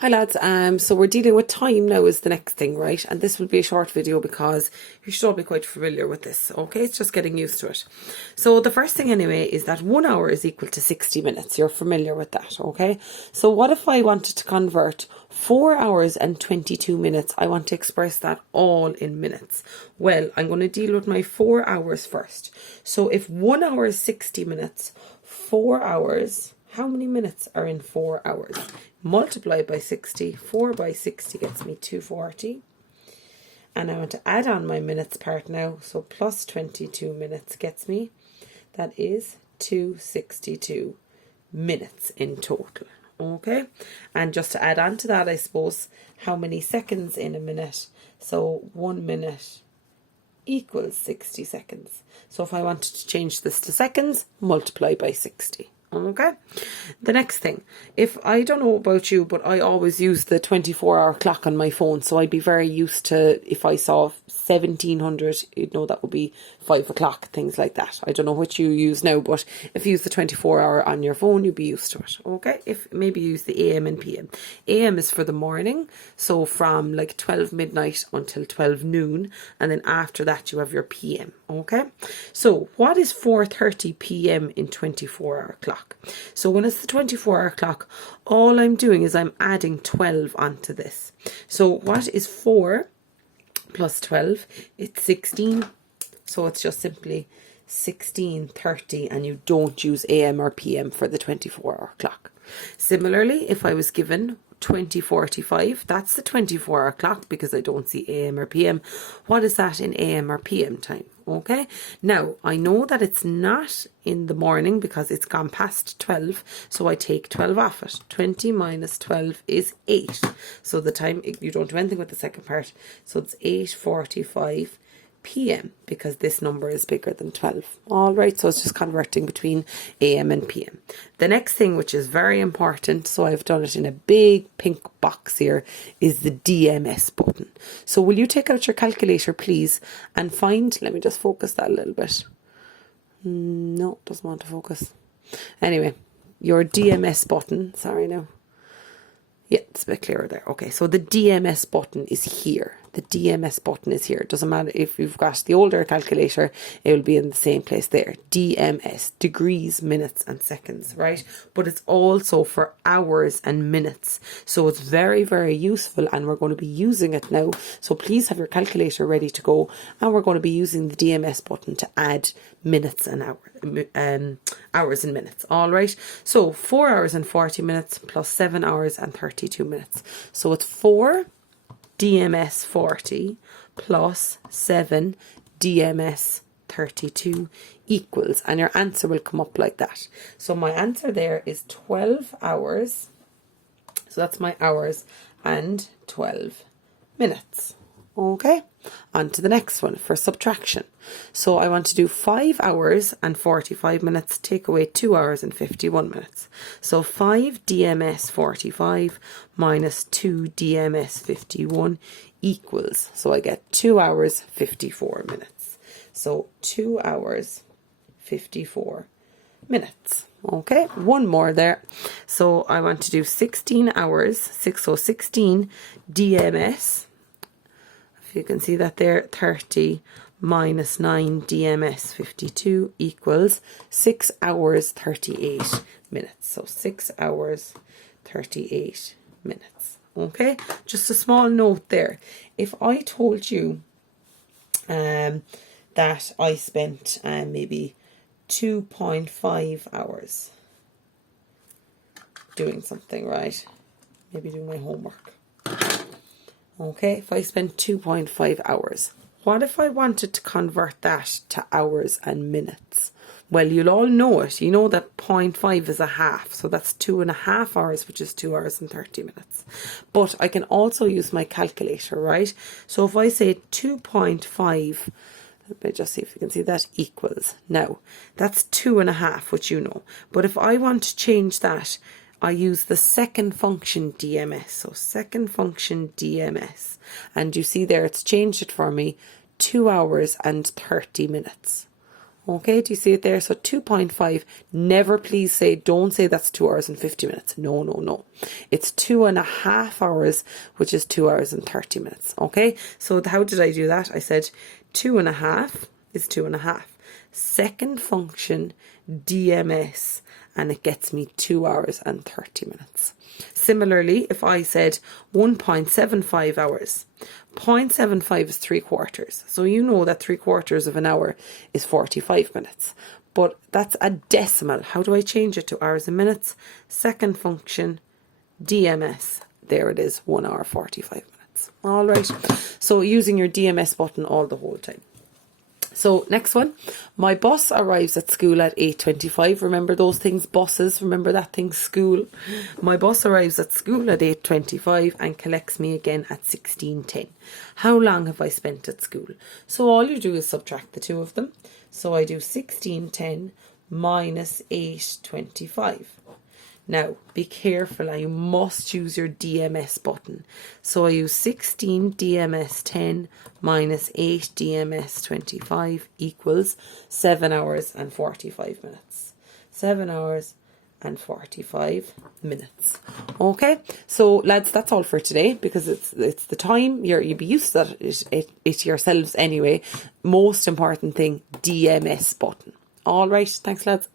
Hi lads, so we're dealing with time now is the next thing, right? And this will be a short video because you should all be quite familiar with this, okay? It's just getting used to it. So the first thing anyway is that 1 hour is equal to 60 minutes. You're familiar with that, okay? So what if I wanted to convert 4 hours and 22 minutes? I want to express that all in minutes. Well, I'm going to deal with my 4 hours first. So if 1 hour is 60 minutes, 4 hours... how many minutes are in 4 hours? Multiply by 60. 4 by 60 gets me 240. And I want to add on my minutes part now. So plus 22 minutes gets me. That is 262 minutes in total. Okay. And just to add on to that, I suppose, how many seconds in a minute? So 1 minute equals 60 seconds. So if I wanted to change this to seconds, multiply by 60. Okay. The next thing, if I don't know about you, but I always use the 24-hour clock on my phone, so I'd be very used to, if I saw 1700, you'd know that would be 5 o'clock, things like that. I don't know what you use now, but if you use the 24-hour on your phone, you'd be used to it. Okay. If maybe you use the AM and PM. AM is for the morning, so from like 12 midnight until 12 noon, and then after that you have your PM. Okay. So what is 4:30 PM in 24-hour clock? So when it's the 24-hour clock, all I'm doing is I'm adding 12 onto this. So what is 4 plus 12? It's 16. So it's just simply 16:30, and you don't use AM or PM for the 24-hour clock. Similarly, if I was given 20:45, that's the 24-hour clock because I don't see AM or PM. What is that in AM or PM time? Okay, now I know that it's not in the morning because it's gone past 12, so I take 12 off it. 20 minus 12 is 8. So the time, you don't do anything with the second part, so it's 8:45 PM because this number is bigger than 12. All right, so it's just converting between AM and PM. The next thing, which is very important, so I've done it in a big pink box here, is the DMS button. So will you take out your calculator, please, and find, let me just focus that a little bit. No, doesn't want to focus. Anyway, your DMS button, sorry now. Yeah, it's a bit clearer there. Okay, so the DMS button is here. The DMS button is here. It doesn't matter if you've got the older calculator, it will be in the same place there. DMS, degrees, minutes and seconds, right? But it's also for hours and minutes. So it's very, very useful, and we're going to be using it now. So please have your calculator ready to go, and we're going to be using the DMS button to add minutes and hours and minutes. All right. So 4 hours and 40 minutes plus 7 hours and 32 minutes. So it's 4 DMS 40 plus 7 DMS 32 equals, and your answer will come up like that. So my answer there is 12 hours. So that's my hours and 12 minutes. Okay, on to the next one for subtraction. So I want to do 5 hours and 45 minutes, take away 2 hours and 51 minutes. So 5 DMS 45 minus 2 DMS 51 equals, so I get 2 hours 54 minutes. So 2 hours 54 minutes. Okay, one more there. So I want to do 16 hours, so 16 DMS, if you can see that there, 30 minus 9 DMS 52 equals 6 hours 38 minutes. So 6 hours 38 minutes. Okay, just a small note there. If I told you that I spent maybe 2.5 hours doing something, right? Maybe doing my homework. Okay, if I spent 2.5 hours, what if I wanted to convert that to hours and minutes? Well, you'll all know it. You know that 0.5 is a half, so that's 2.5 hours, which is 2 hours and 30 minutes. But I can also use my calculator, right? So if I say 2.5, let me just see if you can see that, equals. Now, that's 2.5, which you know. But if I want to change that, I use the second function DMS. So second function DMS. And you see there, it's changed it for me, 2 hours and 30 minutes. Okay, do you see it there? So 2.5. Never please say, don't say that's 2 hours and 50 minutes. No, no, no. It's 2.5 hours, which is 2 hours and 30 minutes. Okay, so how did I do that? I said 2.5 is 2.5. Second function, DMS, and it gets me 2 hours and 30 minutes. Similarly, if I said 1.75 hours, 0.75 is 3/4. So you know that 3/4 of an hour is 45 minutes. But that's a decimal. How do I change it to hours and minutes? Second function, DMS. There it is, 1 hour 45 minutes. All right. So using your DMS button all the whole time. So next one, my bus arrives at school at 8:25. Remember those things, buses? Remember that thing, school? My bus arrives at school at 8:25 and collects me again at 16:10. How long have I spent at school? So all you do is subtract the two of them. So I do 16:10 minus 8:25. Now, be careful, and you must use your DMS button. So I use 16 DMS 10 minus 8 DMS 25 equals 7 hours and 45 minutes. 7 hours and 45 minutes. Okay, so lads, that's all for today, because it's the time. You'll be used to that it yourselves anyway. Most important thing, DMS button. All right, thanks lads.